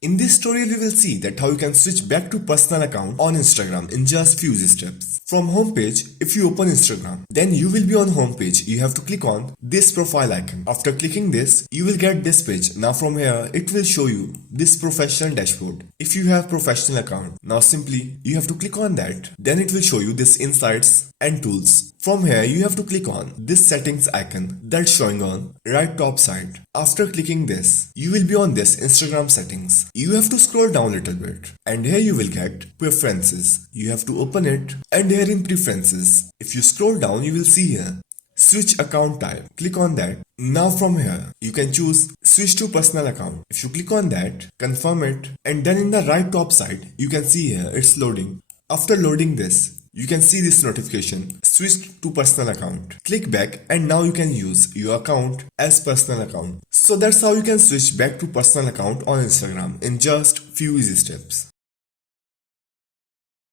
In this tutorial, you will see that how you can switch back to personal account on Instagram in just few steps. From homepage, if you open Instagram, then you will be on homepage. You have to click on this profile icon. After clicking this, you will get this page. Now from here, it will show you this professional dashboard. If you have professional account, now simply you have to click on that. Then it will show you this insights and tools. From here, you have to click on this settings icon that's showing on right top side. After clicking this, you will be on this Instagram settings. You have to scroll down a little bit and here you will get preferences. You have to open it and here in preferences, if you scroll down, you will see here switch account type. Click on that. Now from here, you can choose switch to personal account. If you click on that, confirm it, and then in the right top side, you can see here it's loading. After loading this, you can see this notification, switch to personal account. Click back and now you can use your account as personal account. So that's how you can switch back to personal account on Instagram in just few easy steps.